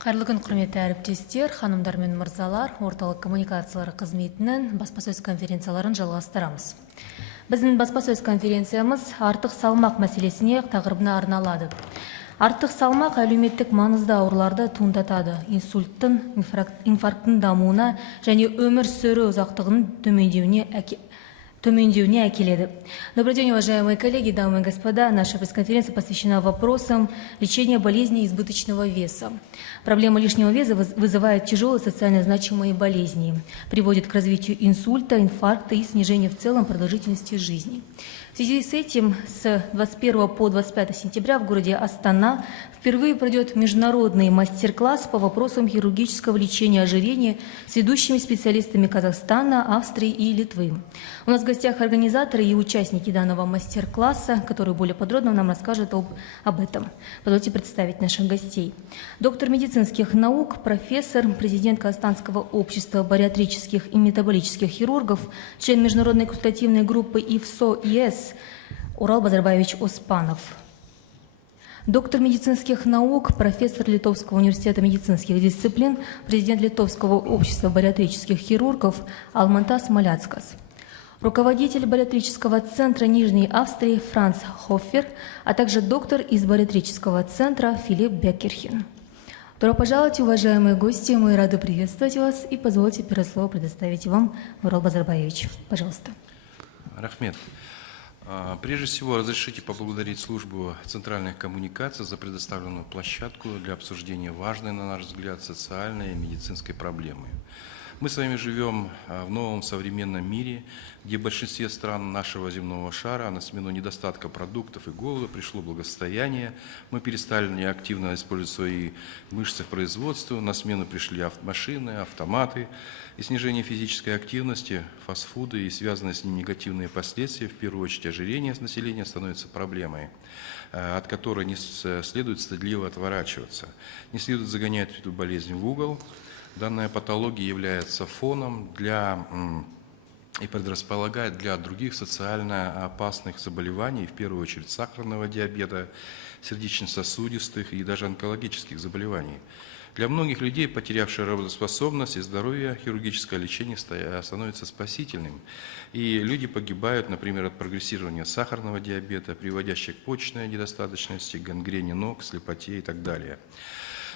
Қайырлы күн, құрметті әріптестер, ханымдар мен мырзалар, орталық коммуникациялар қызметінің баспасөз конференцияларын жалғастырамыз. Біздің баспасөз конференциямыз артық салмақ мәселесіне тақырыбына арналады. Артық салмақ әлеуметтік маңызды ауруларды туындатады. Инсульттың, инфаркттың дамуына және өмір сүру ұзақтығының төмендеуіне әкеледі. Добрый день, уважаемые коллеги, дамы и господа. Наша пресс-конференция посвящена вопросам лечения болезней избыточного веса. Проблема лишнего веса вызывает тяжелые социально значимые болезни, приводит к развитию инсульта, инфаркта и снижению в целом продолжительности жизни. В связи с этим с 21 по 25 сентября в городе Астана впервые пройдет международный мастер-класс по вопросам хирургического лечения ожирения с ведущими специалистами Казахстана, Австрии и Литвы. У нас в гостях организаторы и участники данного мастер-класса, которые более подробно нам расскажут об этом. Позвольте представить наших гостей. Доктор медицинских наук, профессор, президент Казахстанского общества бариатрических и метаболических хирургов, член международной консультативной группы ИФСО-ЕС Урал Базарбаевич Оспанов. Доктор медицинских наук, профессор Литовского университета медицинских дисциплин, президент Литовского общества бариатрических хирургов Алмантас Маляцкас. Руководитель бариатрического центра Нижней Австрии Франц Хоффер, а также доктор из бариатрического центра Филипп Беккерхен. Добро пожаловать, уважаемые гости, мы рады приветствовать вас и позвольте первое слово предоставить вам, Урал Базарбаевич. Пожалуйста. Рахмет. Прежде всего, разрешите поблагодарить службу центральных коммуникаций за предоставленную площадку для обсуждения важной, на наш взгляд, социальной и медицинской проблемы. Мы с вами живем в новом современном мире, где в большинстве стран нашего земного шара на смену недостатка продуктов и голода пришло благосостояние. Мы перестали неактивно использовать свои мышцы в производстве, на смену пришли машины, автоматы. И снижение физической активности, фастфуды и связанные с ним негативные последствия, в первую очередь ожирение населения, становится проблемой, от которой не следует стыдливо отворачиваться. Не следует загонять эту болезнь в угол. Данная патология является фоном и предрасполагает для других социально опасных заболеваний, в первую очередь сахарного диабета, сердечно-сосудистых и даже онкологических заболеваний. Для многих людей, потерявших работоспособность и здоровье, хирургическое лечение становится спасительным. И люди погибают, например, от прогрессирования сахарного диабета, приводящих к почечной недостаточности, гангрене ног, слепоте и так далее.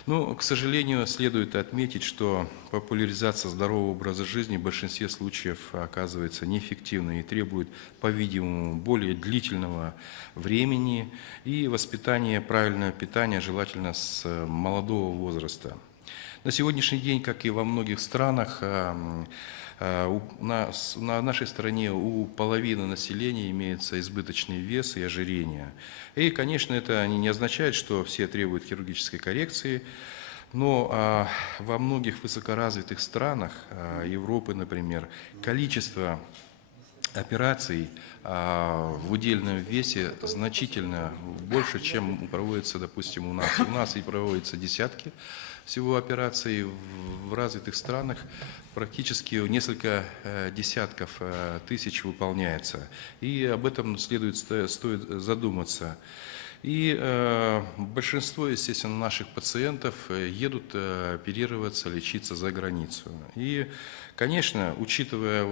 Но, к сожалению, следует отметить, что популяризация здорового образа жизни в большинстве случаев оказывается неэффективной и требует, по-видимому, более длительного времени и воспитания правильного питания, желательно с молодого возраста. На сегодняшний день, как и во многих странах, на нашей стране у половины населения имеется избыточный вес и ожирение. И, конечно, это не означает, что все требуют хирургической коррекции, но во многих высокоразвитых странах Европы, например, количество операций в удельном весе значительно больше, чем проводится, допустим, у нас. У нас и проводятся десятки всего операций, в развитых странах практически несколько десятков тысяч выполняется. И об этом стоит задуматься. И большинство, естественно, наших пациентов едут оперироваться, лечиться за границу. И, конечно, учитывая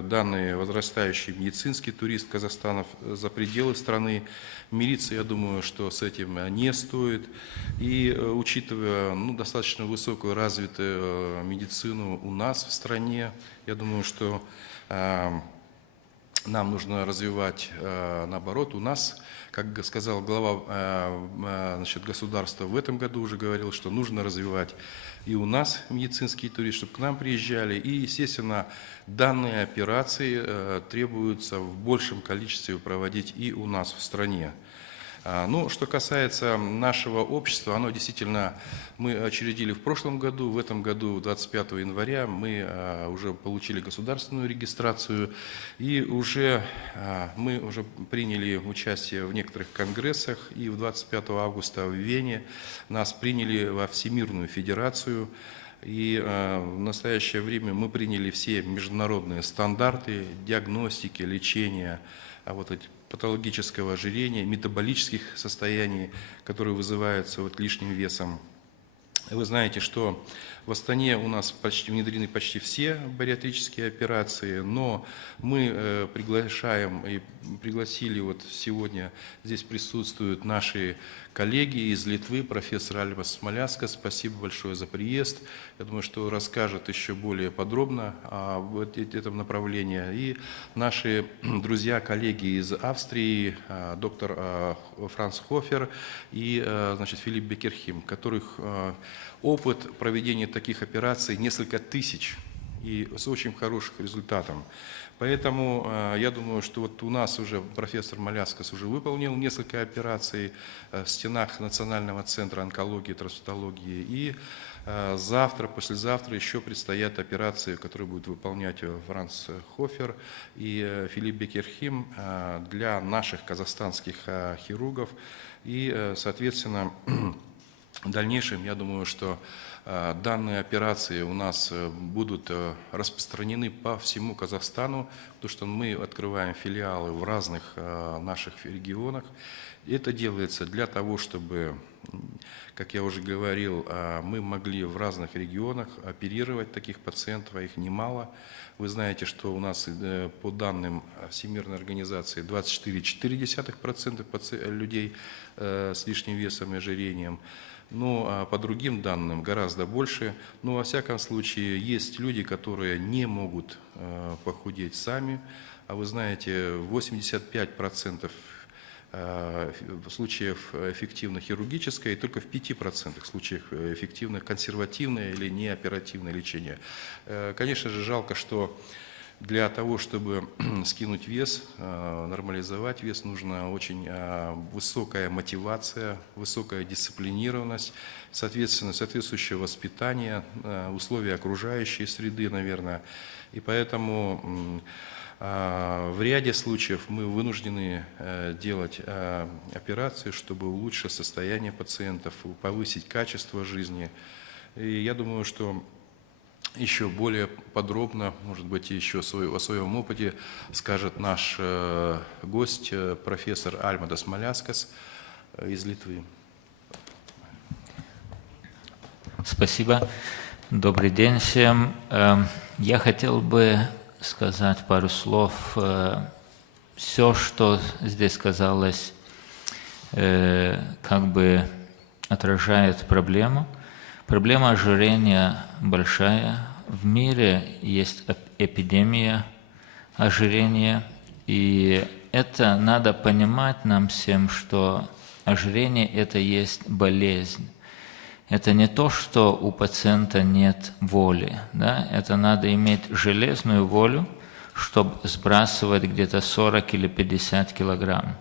данный возрастающий медицинский турист Казахстана за пределы страны, мириться, я думаю, что с этим не стоит. И учитывая достаточно высокую развитую медицину у нас в стране, я думаю, что нам нужно развивать, наоборот, у нас, как сказал глава государства в этом году, уже говорил, что нужно развивать и у нас медицинские туристы, чтобы к нам приезжали. И, естественно, данные операции требуются в большем количестве проводить и у нас в стране. Ну, что касается нашего общества, оно действительно, мы учредили в прошлом году, в этом году, 25 января, мы уже получили государственную регистрацию, и мы уже приняли участие в некоторых конгрессах, и 25 августа в Вене нас приняли во Всемирную Федерацию, и в настоящее время мы приняли все международные стандарты диагностики, лечения патологического ожирения, метаболических состояний, которые вызываются лишним весом. Вы знаете, что в Астане у нас внедрены почти все бариатрические операции, но мы приглашаем и пригласили вот сегодня, здесь присутствуют наши коллеги из Литвы, профессор Альмас Смоляскас. Спасибо большое за приезд. Я думаю, что расскажет еще более подробно об этом направлении. И наши друзья, коллеги из Австрии, доктор Франц Хофер и значит, Филипп Бекерхим, которых опыт проведения таких операций несколько тысяч и с очень хорошим результатом. Поэтому я думаю, что вот у нас уже профессор Маляскас уже выполнил несколько операций в стенах Национального центра онкологии и трансплантологии. И завтра, послезавтра еще предстоят операции, которые будут выполнять Франц Хофер и Филипп Бекерхим для наших казахстанских хирургов. И, соответственно, в дальнейшем, я думаю, что данные операции у нас будут распространены по всему Казахстану, потому что мы открываем филиалы в разных наших регионах. Это делается для того, чтобы, как я уже говорил, мы могли в разных регионах оперировать таких пациентов, а их немало. Вы знаете, что у нас по данным Всемирной организации 24,4% людей с лишним весом и ожирением. Но по другим данным гораздо больше. Но во всяком случае есть люди, которые не могут похудеть сами. А вы знаете, 85% случаев эффективно хирургическое и только в 5% случаев эффективно консервативное или неоперативное лечение. Конечно же, жалко, что для того, чтобы скинуть вес, нормализовать вес, нужна очень высокая мотивация, высокая дисциплинированность, соответственно, соответствующее воспитание, условия окружающей среды, наверное. И поэтому в ряде случаев мы вынуждены делать операции, чтобы улучшить состояние пациентов, повысить качество жизни. И я думаю, что еще более подробно, может быть, еще о своем опыте скажет наш гость, профессор Альмадас Маляскас из Литвы. Спасибо. Добрый день всем. Я хотел бы сказать пару слов. Все, что здесь сказалось, как бы отражает проблему. Проблема ожирения большая. В мире есть эпидемия ожирения, и это надо понимать нам всем, что ожирение – это есть болезнь. Это не то, что у пациента нет воли, да? Это надо иметь железную волю, чтобы сбрасывать где-то 40 или 50 килограмм.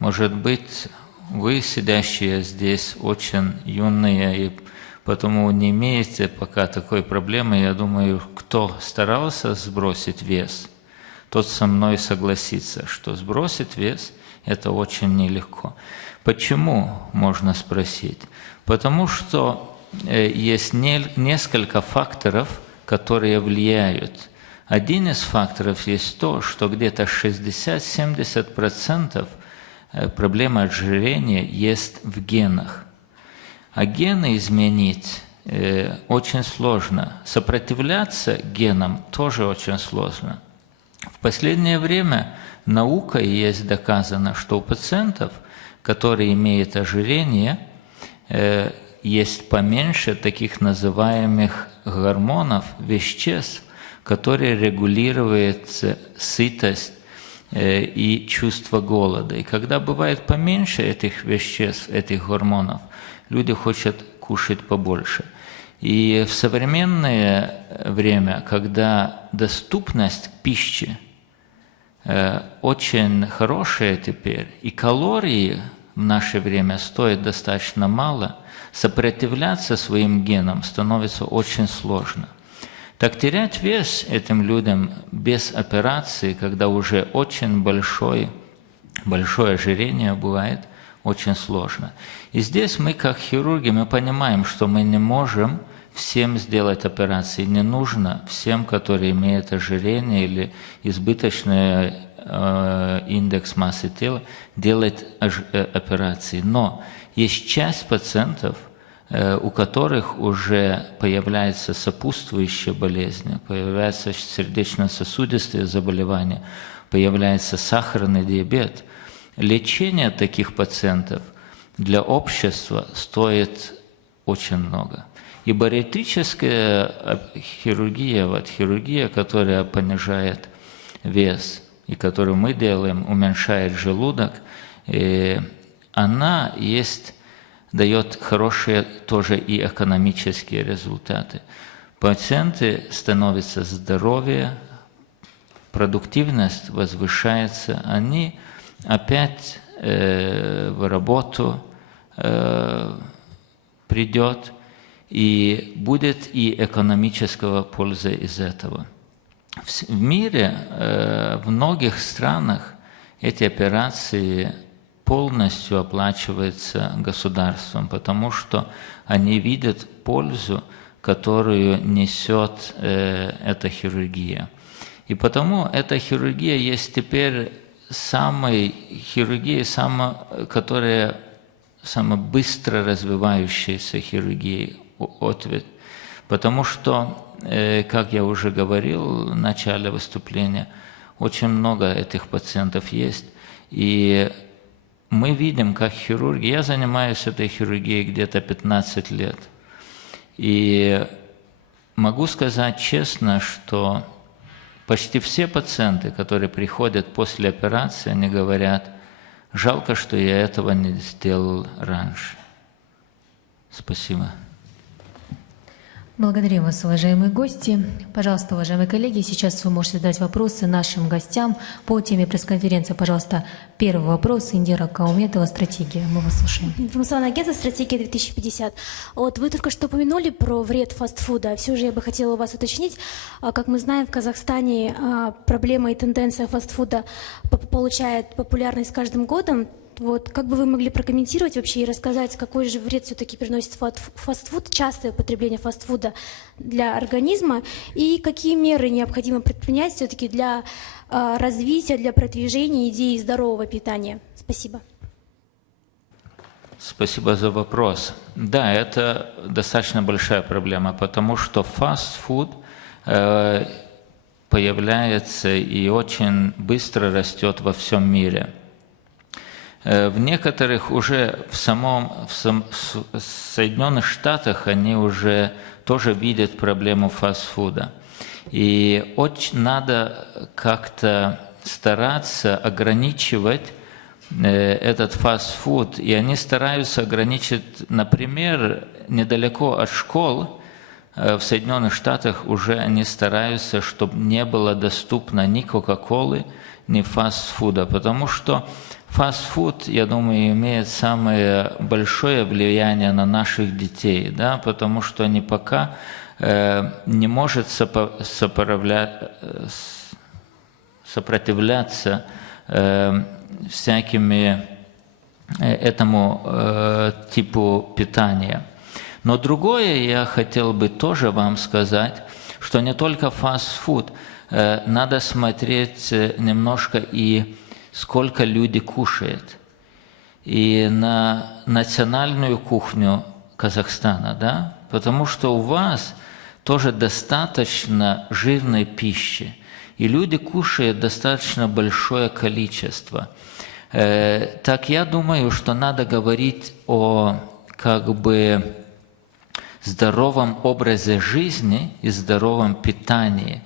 Может быть, вы, сидящие здесь, очень юные и потому не имеете пока такой проблемы. Я думаю, кто старался сбросить вес, тот со мной согласится, что сбросить вес – это очень нелегко. Почему, можно спросить? Потому что есть несколько факторов, которые влияют. Один из факторов есть то, что где-то 60-70% проблемы ожирения есть в генах. А гены изменить очень сложно. Сопротивляться генам тоже очень сложно. В последнее время наукой есть доказано, что у пациентов, которые имеют ожирение, есть поменьше таких называемых гормонов, веществ, которые регулируют сытость и чувство голода. И когда бывает поменьше этих веществ, этих гормонов, люди хотят кушать побольше. И в современное время, когда доступность к пище очень хорошая теперь, и калории в наше время стоят достаточно мало, сопротивляться своим генам становится очень сложно. Так терять вес этим людям без операции, когда уже очень большое ожирение бывает, очень сложно. И здесь мы, как хирурги, мы понимаем, что мы не можем всем сделать операции. Не нужно всем, которые имеют ожирение или избыточный индекс массы тела, делать операции. Но есть часть пациентов, у которых уже появляются сопутствующие болезни, появляются сердечно-сосудистые заболевания, появляется сахарный диабет. Лечение таких пациентов для общества стоит очень много. И бариатрическая хирургия, вот хирургия, которая понижает вес, и которую мы делаем, уменьшает желудок, она дает хорошие тоже и экономические результаты. Пациенты становятся здоровее, продуктивность возвышается, они опять в работу придет, и будет и экономического польза из этого. В мире, в многих странах эти операции полностью оплачиваются государством, потому что они видят пользу, которую несет эта хирургия. И потому эта хирургия есть теперь которая самая быстро развивающаяся хирургия, потому что, как я уже говорил в начале выступления, очень много этих пациентов есть, и мы видим, как хирурги, я занимаюсь этой хирургией где-то 15 лет, и могу сказать честно, что почти все пациенты, которые приходят после операции, они говорят: жалко, что я этого не сделал раньше. Спасибо. Благодарю вас, уважаемые гости. Пожалуйста, уважаемые коллеги, сейчас вы можете задать вопросы нашим гостям по теме пресс-конференции. Пожалуйста, первый вопрос. Индира Кауметова, «Стратегия». Мы вас слушаем. Информационное агентство «Стратегия 2050». Вот вы только что упомянули про вред фастфуда. Все же я бы хотела у вас уточнить. Как мы знаем, в Казахстане проблема и тенденция фастфуда получает популярность с каждым годом. Вот, как бы вы могли прокомментировать вообще и рассказать, какой же вред все-таки приносит фастфуд, частое употребление фастфуда для организма, и какие меры необходимо предпринять все-таки для развития, для продвижения идеи здорового питания? Спасибо. Спасибо за вопрос. Да, это достаточно большая проблема, потому что фастфуд появляется и очень быстро растет во всем мире. В некоторых уже в Соединенных Штатах они уже тоже видят проблему фастфуда. И очень надо как-то стараться ограничивать этот фастфуд. И они стараются ограничить, например, недалеко от школ, в Соединенных Штатах уже они стараются, чтобы не было доступно ни Кока-Колы, ни фастфуда, потому что фастфуд, я думаю, имеет самое большое влияние на наших детей, да, потому что они пока не могут сопротивляться этому типу питания. Но другое я хотел бы тоже вам сказать, что не только фастфуд, надо смотреть немножко и сколько люди кушают. И на национальную кухню Казахстана, да, потому что у вас тоже достаточно жирной пищи, и люди кушают достаточно большое количество. Так я думаю, что надо говорить о здоровом образе жизни и здоровом питании,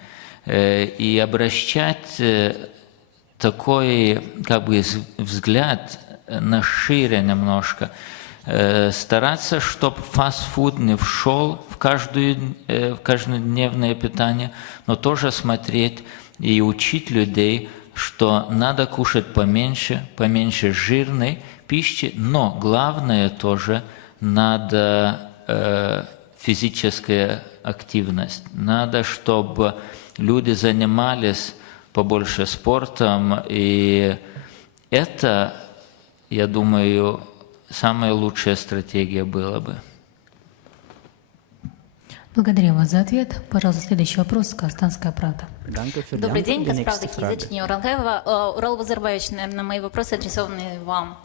и обращать такой взгляд на шире немножко, стараться, чтобы фастфуд не вшел в каждодневное питание, но тоже смотреть и учить людей, что надо кушать поменьше жирной пищи, но главное тоже надо физическая активность. Надо, чтобы люди занимались побольше спортом, и это, я думаю, самая лучшая стратегия была бы. Благодарю вас за ответ. Пожалуйста, следующий вопрос. Казахстанская правда. Добрый день, Казправда Кизет, Урангаева. Урал Базарбаевич, наверное, мои вопросы адресованы вам.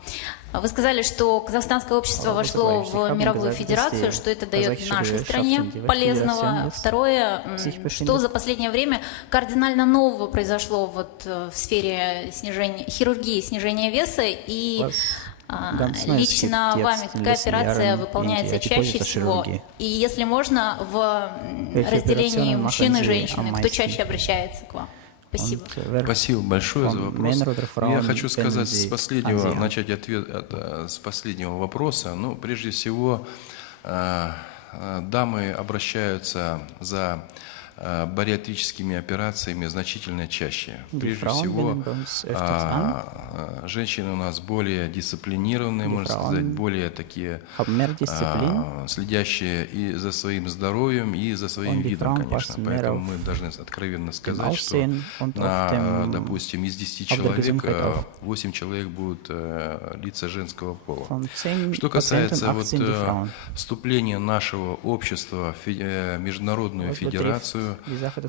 Вы сказали, что казахстанское общество вошло в мировую федерацию, что это дает нашей стране полезного. Второе, что за последнее время кардинально нового произошло вот в сфере хирургии, снижения веса, и лично вами какая операция выполняется чаще всего? И если можно, в разделении мужчин и женщин, кто чаще обращается к вам? Спасибо. Спасибо большое за вопрос. Я хочу сказать начать ответ с последнего вопроса. Ну, прежде всего, дамы обращаются за бариатрическими операциями значительно чаще. Прежде всего, женщины у нас более дисциплинированные, можно сказать, более такие следящие и за своим здоровьем, и за своим видом, конечно. Поэтому мы должны откровенно сказать, что, допустим, из 10 человек 8 человек будут лица женского пола. Что касается вступления нашего общества в Международную федерацию,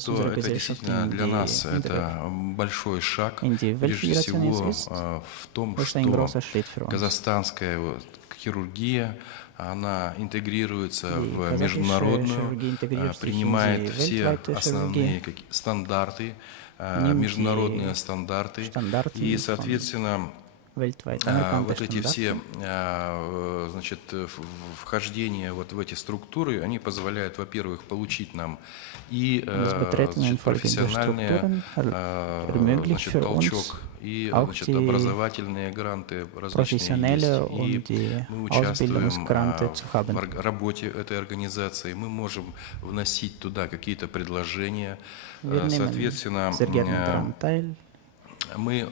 то это действительно для нас это большой шаг, прежде всего в том, что казахстанская хирургия, она интегрируется в международную, принимает все основные стандарты, международные стандарты, и, соответственно, вот эти все, значит, вхождения вот в эти структуры, они позволяют, во-первых, получить нам и значит, профессиональный значит, толчок, и значит, образовательные гранты различные есть. И мы участвуем в работе этой организации, мы можем вносить туда какие-то предложения, соответственно, мы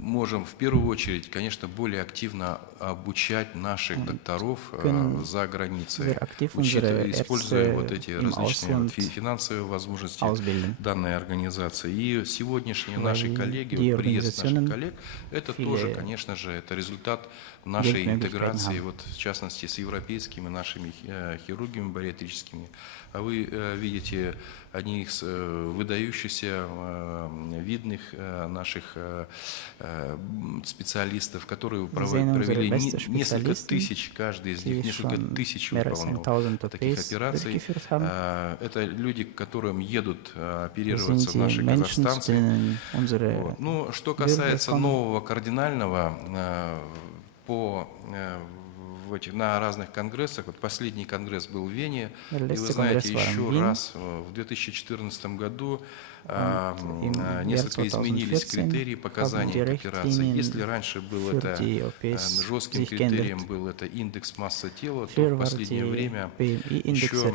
можем в первую очередь, конечно, более активно обучать наших докторов за границей, используя вот эти различные финансовые возможности данной организации. И сегодняшние наши коллеги, приезд наших коллег, это тоже, конечно же, это результат нашей интеграции, вот, в частности, с европейскими нашими хирургами бариатрическими. А вы видите одних из выдающихся, видных наших специалистов, которые провели несколько тысяч, каждый из них несколько тысяч выполнил таких операций. Это люди, к которым едут оперироваться наши казахстанцы. Вот. Ну, что касается нового кардинального, на разных конгрессах. Вот последний конгресс был в Вене, и вы знаете, еще раз в 2014 году несколько изменились критерии показания к операции. Если раньше был это жестким критерием был это индекс массы тела, то в последнее время еще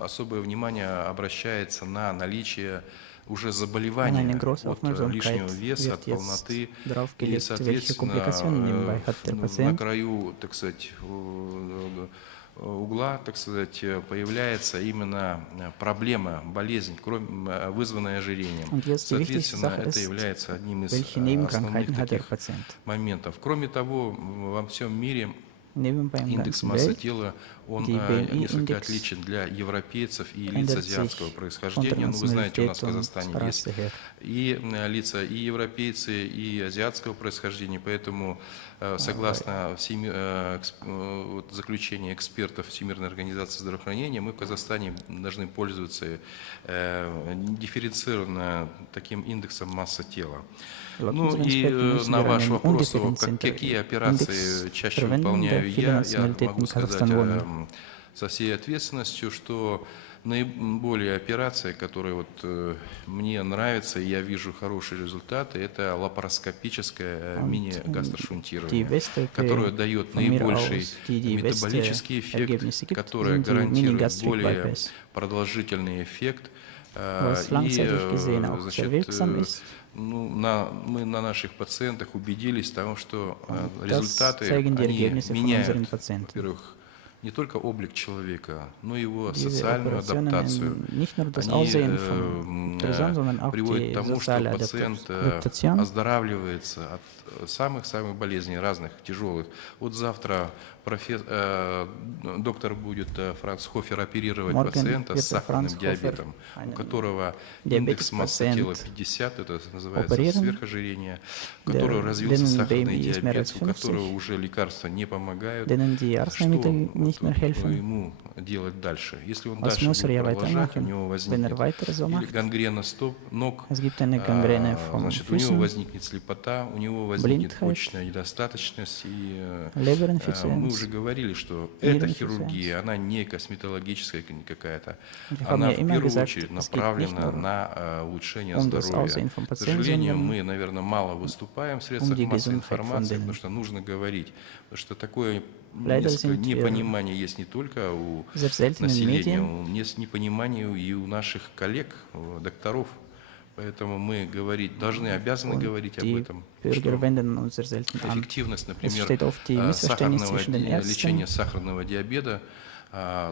особое внимание обращается на наличие уже заболевания от лишнего веса, от полноты, и, соответственно, на краю, так сказать, угла, так сказать, появляется именно проблема, болезнь, вызванная ожирением. Соответственно, это является одним из основных таких моментов. Кроме того, во всем мире индекс массы тела, он несколько отличен для европейцев и лиц азиатского происхождения. Ну, вы знаете, у нас в Казахстане есть и лица и европейцы, и азиатского происхождения, поэтому, согласно заключению экспертов Всемирной организации здравоохранения, мы в Казахстане должны пользоваться дифференцированно таким индексом массы тела. Ну и на ваш вопрос, какие операции чаще выполняю я могу сказать со всей ответственностью, что наиболее операции, которые вот мне нравятся, и я вижу хорошие результаты, это лапароскопическое мини-гастрошунтирование, которое дает наибольший метаболический эффект, которое гарантирует более продолжительный эффект. И, значит, мы на наших пациентах убедились в том, что результаты они меняют, во-первых, не только облик человека, но и его Diese социальную Operationen адаптацию. nicht nur das Они Aussehen von Person, sondern auch приводят die к тому, что soziale пациент Adaptation. оздоравливается от самых-самых болезней, разных, тяжелых. Вот завтра доктор будет Франц Хофер оперировать Morgen пациента wird с der сахарным Franz диабетом, Hofer у einen которого индекс массы Diabetes-Patient тела 50, это называется operieren, сверхожирение, у которого развился denen сахарный BMI ist mehr диабет, als у которого 50, уже лекарства не помогают. denen die Arzneimittel nicht mehr helfen. Ему делать дальше? Если он Was дальше muss будет er продолжать, у weitermachen? него Wenn er возникнет weiter so или macht, гангрена ног, es gibt eine Gangrene von значит, у него Füßen, возникнет слепота, у него возникнет Blindheit, почечная недостаточность. И Leberinsuffizienz, мы уже говорили, что эта Niereninsuffizienz. хирургия, она не косметологическая какая-то, Wir haben она ja в immer первую gesagt, очередь es geht nicht направлена nur на улучшение um das здоровья. Aussehen vom К Patienten, сожалению, sondern мы, наверное, мало выступаем в средствах die массовой Gesundheit von информации, den- потому что нужно говорить, потому что такое Leider несколько sind wir непонимание есть не только у sehr selten in населения, Medien. есть непонимание и у наших коллег, докторов. Поэтому мы должны, обязаны Und говорить об die этом. Bürger Что wenden uns sehr selten an. эффективность, Es например, steht oft die Missverständnis сахарного zwischen den лечения Ärzten. сахарного диабета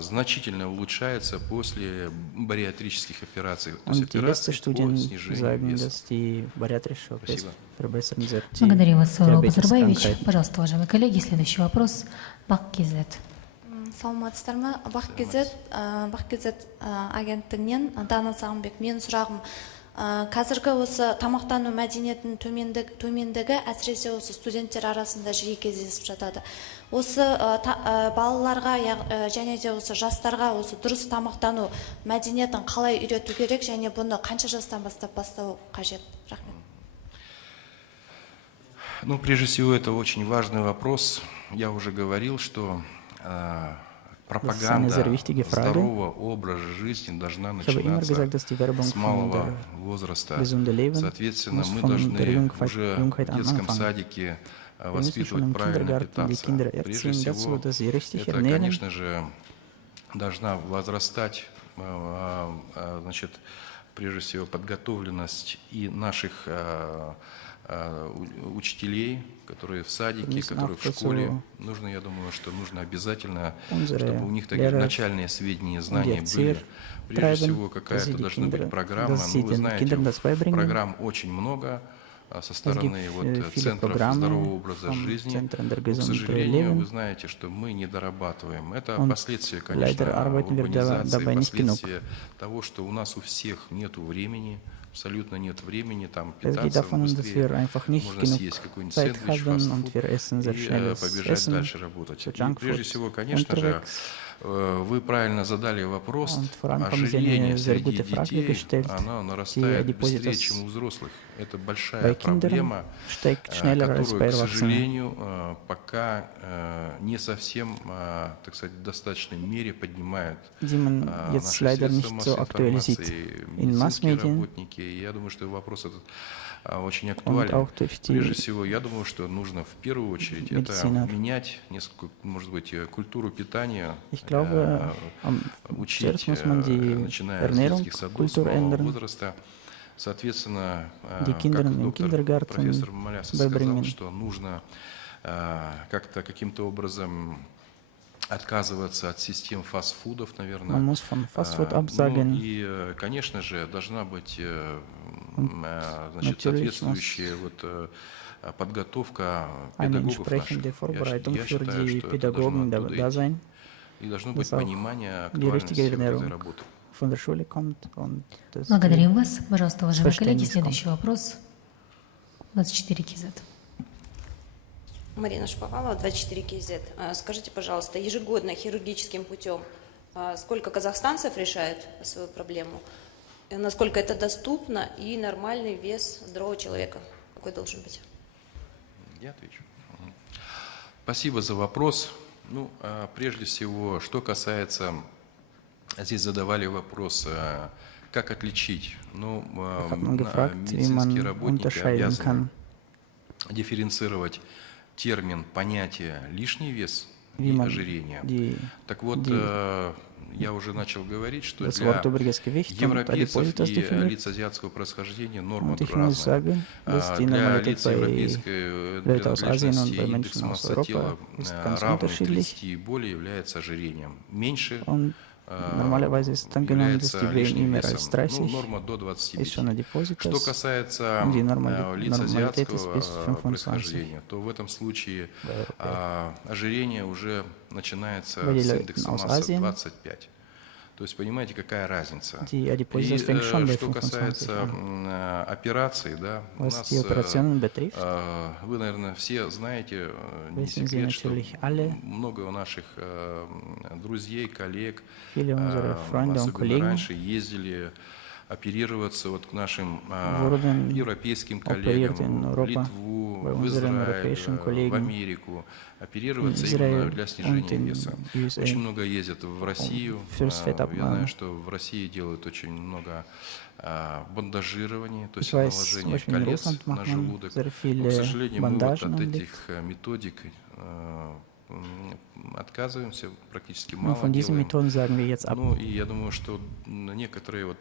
значительно улучшается после бариатрических операций. То есть Und die letzten операции по Studien снижению sagen, веса. dass die bariatrische OPs Спасибо. verbessern sehr die Благодарим вас, Урал Базарбаевич. Diabeteskrankheit. Пожалуйста, уважаемые коллеги, следующий вопрос. Пак Кизет. Саламатсыздар ма? Бақ Кезет агенттігінен Дана Сағынбек. Менің сұрағым, қазіргі осы тамақтану мәдениетінің төмендігі әсіресе осы студенттер арасында жиі кездесіп жатады. Осы балаларға және де осы жастарға осы дұрыс тамақтану мәдениетін қалай үйрету керек және бұны қанша жастан бастау қажет? Рахмет. Ну, прежде всего, это очень важный вопрос. Я уже говорил, что пропаганда sehr wichtige Frage. здорового образа жизни должна Ich habe immer gesagt, начинаться dass die Werbung с von малого der возраста. gesunde Leben Соответственно, muss мы von должны der уже в Jungheit детском anfangen. садике Wir müssen schon воспитывать im правильно Kindergarten die питаться. Kinder Прежде erziehen dazu, всего, dass sie richtig это, ernähren. конечно же, должна возрастать, значит, прежде всего, подготовленность и наших учителей, которые в садике, которые в школе. Нужно, я думаю, что нужно обязательно, чтобы у них такие начальные сведения, знания были. Прежде всего, какая-то должна быть программа. Ну, вы знаете, программ очень много со стороны центров здорового образа жизни. Но, к сожалению, вы знаете, что мы не дорабатываем. Это последствия, конечно, урбанизации, последствия того, что у нас у всех нет времени, абсолютно нет времени там питаться быстрее. Можно съесть какой-нибудь сэндвич, фастфуд и побежать дальше работать. И прежде всего, конечно же, вы правильно задали вопрос. Ожирение среди детей, оно нарастает быстрее, чем у взрослых. Это большая проблема, которую, к сожалению, пока не совсем, так сказать, в достаточной мере поднимают наши средства массовой информации, медицинские работники. И я думаю, что вопрос этот очень актуален. Прежде всего, я думаю, что нужно в первую очередь это менять несколько, может быть, культуру питания, учить, начиная с детских садов, с малого возраста. Соответственно, как профессор Малясов сказал, что нужно каким-то образом отказываться от систем фастфудов, наверное. Ну, и, конечно же, должна быть значит, соответствующая подготовка педагогов наших. Я считаю, что это должно оттуда идти. И должно быть понимание актуальности этой работы. Благодарим вас. Пожалуйста, уважаемые коллеги, следующий вопрос. 24 Кизет. Марина Шповалова, 24 КЗ. Скажите, пожалуйста, ежегодно хирургическим путем сколько казахстанцев решает свою проблему? Насколько это доступно и нормальный вес здорового человека? Какой должен быть? Я отвечу. Спасибо за вопрос. Ну, прежде всего, что касается, здесь задавали вопрос, как отличить. Ну, медицинские работники обязаны дифференцировать термин, понятие лишний вес и ожирение. Так вот, я уже начал говорить, что das для Wort Übergewicht und европейцев Adipositas и definiert. лиц азиатского происхождения норма Und ich разная. muss sagen, dass die Для Normalität лиц bei европейской Leuten aus Asien und принадлежности bei индекс Menschen aus массы тела Europa ist ganz равный unterschiedlich. 30 и более является ожирением. Меньше Und normalerweise ist angenommen, dass является die BMI лишним mehr als весом. 30 норма до ist schon 25. Adipositas. Что касается Die лиц Normalität ist азиатского bis 25. происхождения, то в этом случае ожирение уже начинается Bei den с Leuten индекса aus массы Asien, 25. То есть понимаете, какая разница. Die И Adipositas fängt schon bei что 25 касается an. операций, да, у Was нас, die Operationen betrifft, вы, наверное, все знаете, не wissen Sie секрет, что natürlich alle, много у наших друзей, коллег, viele unserer Freunde und особенно Kollegen раньше, ездили оперироваться вот к нашим wurden европейским operiert in коллегам, в Europa, Литву, bei в unseren Израиль, europäischen в Kollegen Америку, оперироваться in именно Israel для und снижения in веса. USA. Очень много ездят в Россию. Fürs Я Fettabnehmen. знаю, что в России делают очень много бандажирования, то есть Ich weiß, zum наложение Beispiel in колец Russland на macht man желудок. sehr Но, viele к сожалению, мы вот Bandagen от anlegt. этих методик отказываемся, практически Und мало von diesen делаем. Methoden sagen wir jetzt ab. Ну и я думаю, что некоторые вот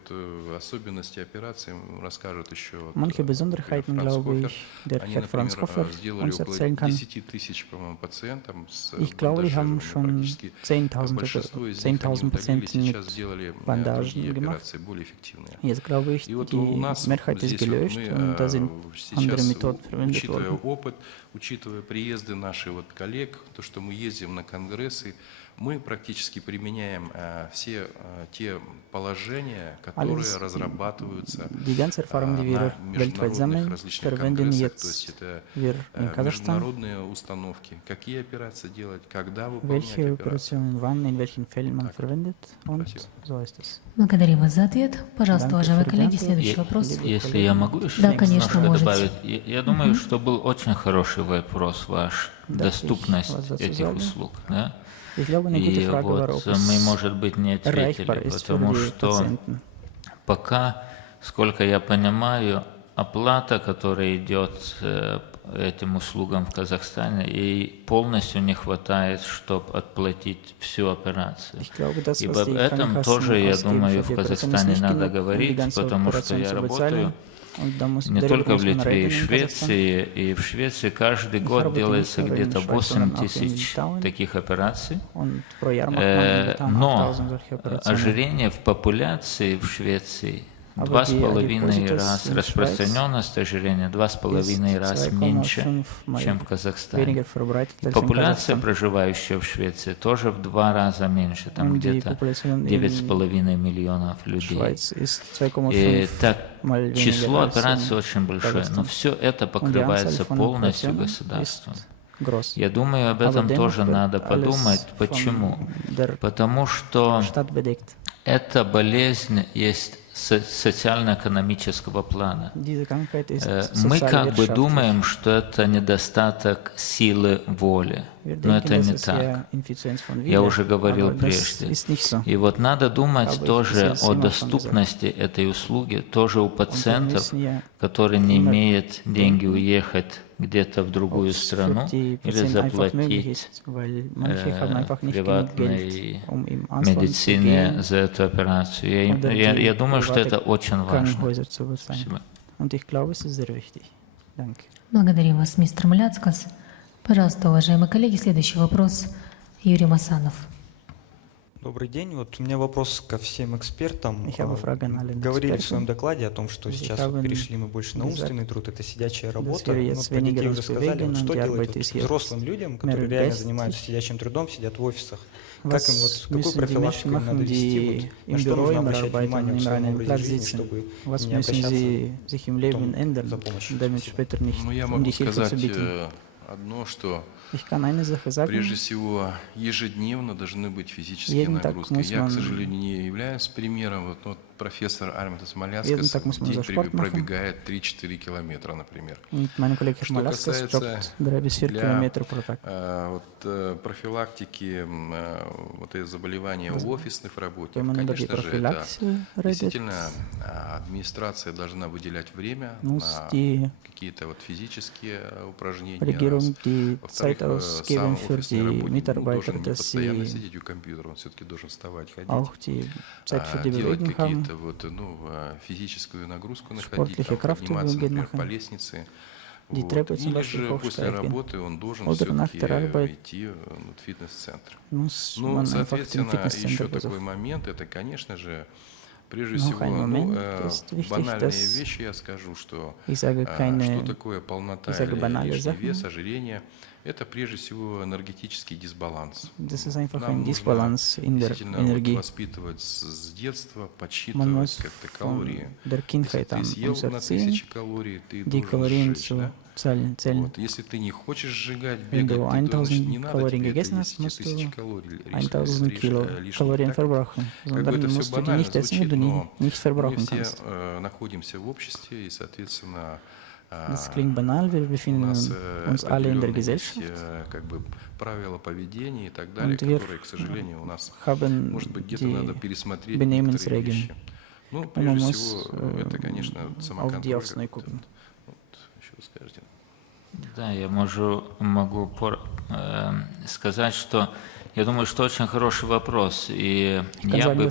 особенности операции расскажут еще Manche Besonderheiten, Франц glaube Хофер. ich, der Они, Herr Franz например, Hofer сделали uns около erzählen kann. 10 тысяч, по-моему, пациентам с Ich glaube, die haben schon практически 10.000 большинство из них они 10.000 удалили, Patienten сейчас mit сделали Bandagen другие gemacht. операции, более эффективные. Jetzt glaube ich, И вот у die нас Mehrheit ist здесь вот gelöscht мы und da sind andere сейчас, Methoden verwendet учитывая worden. опыт, учитывая приезды наших вот коллег, то, что мы ездим на конгрессы, мы практически применяем все те положения, которые Alles, разрабатываются Die ganze Erfahrung, die wir на weltweit международных sammeln, различных verwenden конгрессах. То jetzt есть это wir in Kasachstan. международные установки, какие операции делать, когда выполнять Welche операции. Operationen wann, in welchen Fällen man Так. verwendet und Спасибо. so ist es. Благодарим вас за ответ. Пожалуйста, Danke уважаемые für die коллеги, Antwort. следующий вопрос. Если я могу еще Да, конечно, немножко можете. добавить. Я думаю, что был очень хороший вопрос ваш, Darf доступность ich was dazu этих sagen? услуг. Да? Ich glaube, eine gute И Frage war, вот ob es мы, может быть, не erreichbar ответили, ist für потому die что Patienten. пока, сколько я понимаю, оплата, которая идет этим услугам в Казахстане, ей полностью не хватает, чтобы отплатить всю операцию. Ich glaube, das, И was об die этом Krankenkassen тоже, я ausgeben думаю, für в die Operation, ist Казахстане nicht надо genug, um die говорить, ganze потому что Operation я zu работаю bezahlen. Und da muss, не darüber только muss в man Литве и reden in Kasachstan. Швеции, и в Швеции каждый год работаю делается не только где-то в Швеции, но 8 и в тысяч Литве. таких операций. Und pro Jahr macht man dann Но 8000 solche Operationen. ожирение в популяции в Швеции Aber die 2,5 Adipositas раз, in Schweiz распространенность ожирения 2,5 раз меньше, 2,5 чем в Mal Казахстане. weniger verbreitet als in Популяция, Kasachstan. проживающая в Швеции, тоже в 2 раза меньше, там Und die где-то Population in 9,5 миллионов людей. Schweiz ist И 2,5 так mal weniger число als операций in очень большое, но Kasachstan. все это Und die покрывается Anzahl von полностью Operationen государством. ist groß. Я думаю, об Aber этом dennoch тоже wird надо alles подумать. von Почему? der Потому что Stadt bedeckt. эта болезнь есть социально-экономического плана. Diese Krankheit ist Мы как бы sozialwirtschaftlich. думаем, что это недостаток силы воли, Wir но denken, это das не ist так. eher Ineffizienz von Я Wille, уже говорил aber das прежде. ist nicht so. И вот надо думать Aber ich тоже habe es о immer schon доступности этой услуги, тоже у Und wir пациентов, müssen ja которые не immer имеют деньги уехать где-то в другую ob es страну für die или Patienten einfach möglich заплатить ist, weil manche haben einfach nicht genug приватной Geld, um im Ausland zu медицине gehen за эту операцию. oder Я die думаю, что private это очень важно. Krankenhäuser zu bezahlen. Спасибо. Und ich glaube, es ist sehr wichtig. Danke. Благодарим вас, мистер Мляцкас. Пожалуйста, уважаемые коллеги, следующий вопрос. Юрий Масанов. Добрый день. Вот у меня вопрос ко всем экспертам. Ich habe Fragen an alle Говорили в Experten. своем докладе о том, что Sie сейчас haben перешли мы больше на gesagt, умственный труд, это сидячая dass работа. wir Ну, jetzt про детей weniger уже uns сказали. bewegen Вот und что die делать Arbeit вот ist jetzt взрослым людям, mehr которые реально belästigt. занимаются сидячим трудом, сидят в офисах? Как Was им вот, какую müssen die профилактику Menschen им надо machen, вести? die Вот, на im что Büro нужно immer обращать arbeiten внимание und в immer своем einen образе Platz жизни, sitzen? чтобы Was не müssen обращаться sie sich im Leben за ändern, помощью? damit Спасибо. später nicht Ну, я um могу die Hilfe zu сказать bitten? одно, что Ich kann eine Sache sagen. прежде всего ежедневно должны быть физические Jeden Tag нагрузки. muss Я, к man- сожалению, не являюсь примером. Вот профессор Армитас Jeden Маляскас Tag muss в man день so Sport machen. пробегает 3-4 километра, например. Und mein Kollege Что Malaskas касается joggt 3 bis 4 для Kilometer pro Tag. профилактики вот эти заболевания в офисных работе, Wenn man über die конечно же, это Prophylaxe redet, действительно администрация должна выделять время muss на die какие-то вот физические упражнения. Regierung die Во-вторых, Geld ausgeben für die Mitarbeiter, должен не dass постоянно sie сидеть у компьютера, он все-таки должен вставать, ходить. auch die Zeit für die Делать Bewegung haben, какие-то вот, физическую нагрузку находить, sportliche там, подниматься, Kraftübungen например, по machen, лестнице. die Вот. Treppe zum Или Beispiel же после hochsteigen. работы он должен Oder nach все-таки der Arbeit идти в фитнес-центр. muss Ну, man einfach den соответственно, Fitnesscenter еще besuchen. такой момент, это, конечно же, прежде Noch всего, ein Moment ну, ist wichtig, банальные dass вещи я скажу, что ich sage что keine, такое полнота ich sage или banale лишний Sachen. вес, ожирение, это прежде всего энергетический дисбаланс. Das ist einfach Нам ein нужно Disbalance in der действительно вот Energie. воспитывать с детства, Man подсчитывать muss как-то калории. von der Kindheit Если an ты съел uns на erziehen, 1000 калорий, ты die должен Kalorien сжечь, zu да? zählen. Вот. Если ты не хочешь сжигать, Wenn бегать, du ты, то, значит, 1000 не надо Kalorien тебе это gegessen есть, hast, musst эти 1000 du калорий 1000 лишних, Kalorien так? verbrauchen. Как бы Sondern это все musst du die банально nicht essen, звучит, wenn du но nicht мы verbrauchen все kannst. находимся в обществе, и, соответственно, Das klingt banal, wir у befinden нас uns alle in der определенные есть, Gesellschaft как бы правила поведения и так далее, und wir которые, к сожалению, у нас, haben может быть, где-то надо die пересмотреть некоторые Benehmensregeln. вещи. Ну, Und man прежде muss всего, это, конечно, auf die самоконтроль. Aufnahme как gucken. вот, еще вы скажете. Да, я могу сказать, что я думаю, что очень хороший вопрос. И я бы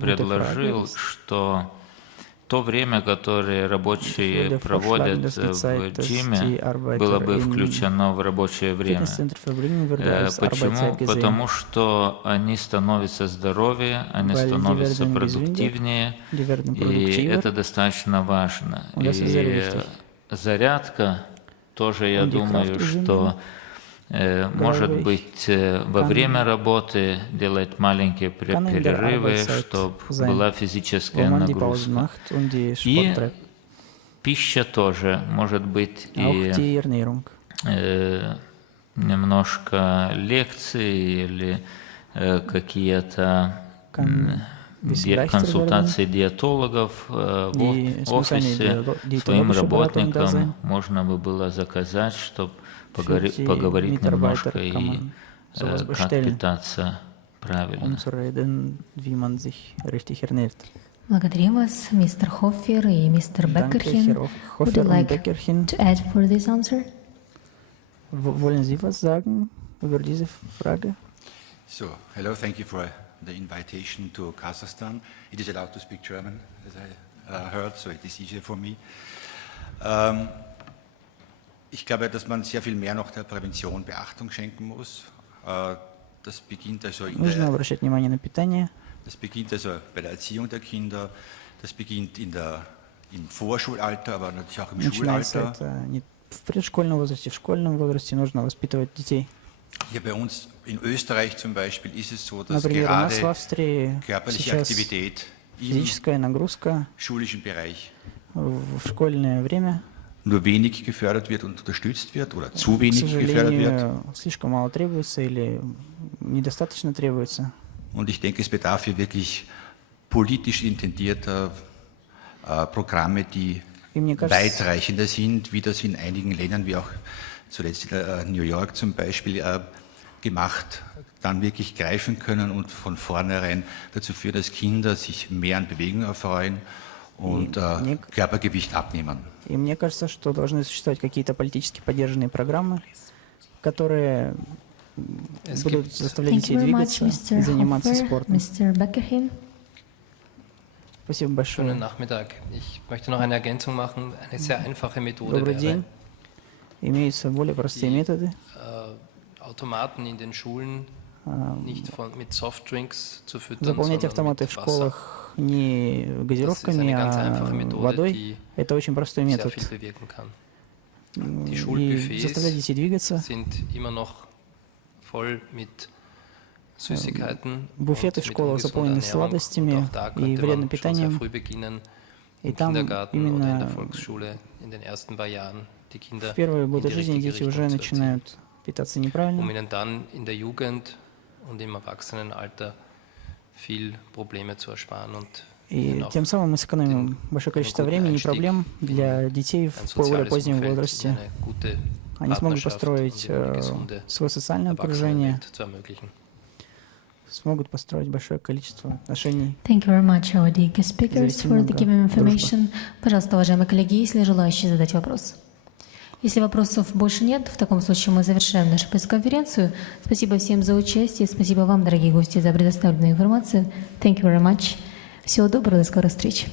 предложил, что то время, которое рабочие проводят в джиме, было бы включено в рабочее время. Почему? Потому что они становятся здоровее, они становятся продуктивнее, и это достаточно важно. И зарядка тоже, я думаю, что может быть во время работы делать маленькие перерывы, чтобы была физическая нагрузка. И пища тоже может быть и немножко лекций или какие-то консультации диетологов в офисе своим работникам можно бы было заказать, чтобы поговорить немножко и как питаться правильно. Благодарим вас, мистер Хоффер и мистер Беккерхин. Would you like to add for this answer? Wollen Sie was sagen über diese Frage? So, hello, thank you for the invitation to Kazakhstan. It is allowed to speak German, as I heard, so it is easier for me. Ich glaube, dass man sehr viel mehr noch der Prävention Beachtung schenken muss. Das beginnt also Нужно обращать внимание на питание. Das beginnt also bei der Erziehung der Kinder, das beginnt im Vorschulalter, aber natürlich auch im Начинается Schulalter. это не в предшкольном возрасте, в школьном возрасте нужно воспитывать детей. Hier bei uns in Österreich zum Beispiel ist es so, dass Например, у нас в gerade Австрии körperliche сейчас Aktivität im физическая нагрузка schulischen Bereich в школьное время, nur wenig gefördert wird und unterstützt wird oder zu к wenig gefördert wird. сожалению, слишком мало требуется или недостаточно требуется. Und ich denke, es bedarf hier wirklich politisch intendierter Programme, die И мне кажется, weitreichender sind, wie das in einigen Ländern, wie auch zuletzt in New York zum Beispiel gemacht, dann wirklich greifen können und von vornherein dazu führen, dass Kinder sich mehr an Bewegung erfreuen und Körpergewicht abnehmen. и мне кажется, что должны существовать какие-то политически поддержанные программы, которые будут заставлять Thank детей you very much, двигаться и Mr. заниматься Hoffer, спортом. Mr. Beckerhin. Спасибо Schönen большое. Nachmittag. Ich möchte noch eine Ergänzung machen. Eine sehr einfache Methode Добрый wäre, день. Имеются более простые методы. Automaten in den Schulen nicht mit Softdrinks zu füttern, Заполнять sondern автоматы mit в Wasser. школах не газировками, а водой. Это очень простой Sehr метод. viel bewirken kann. Die И Schulbuffets заставлять детей двигаться. sind immer noch voll mit Süßigkeiten Буфеты в und mit школах ungesunder заполнены Ernährung. сладостями Und auch da и könnte вредным man schon sehr питанием. früh beginnen, И im там Kindergarten oder in der именно Volksschule in den ersten paar Jahren die Kinder в первые in годы die жизни richtige дети уже Richtung zu erziehen, начинают питаться неправильно. um ihnen dann in der Jugend und im Erwachsenenalter viel Probleme zu ersparen und И ihnen auch тем самым мы сэкономим большое количество времени и проблем для детей ein в более soziales позднем Umfeld, возрасте. eine gute Они смогут Partnerschaft построить und eine gesunde свое социальное окружение, Erwachsenenwelt zu ermöglichen. смогут построить большое количество отношений. Thank you very much, our dear guest speakers, for the given information. Пожалуйста, уважаемые коллеги, есть ли желающие задать вопрос? Если вопросов больше нет, в таком случае мы завершаем нашу пресс-конференцию. Спасибо всем за участие, спасибо вам, дорогие гости, за предоставленную информацию. Thank you very much. Всего доброго, до скорых встреч.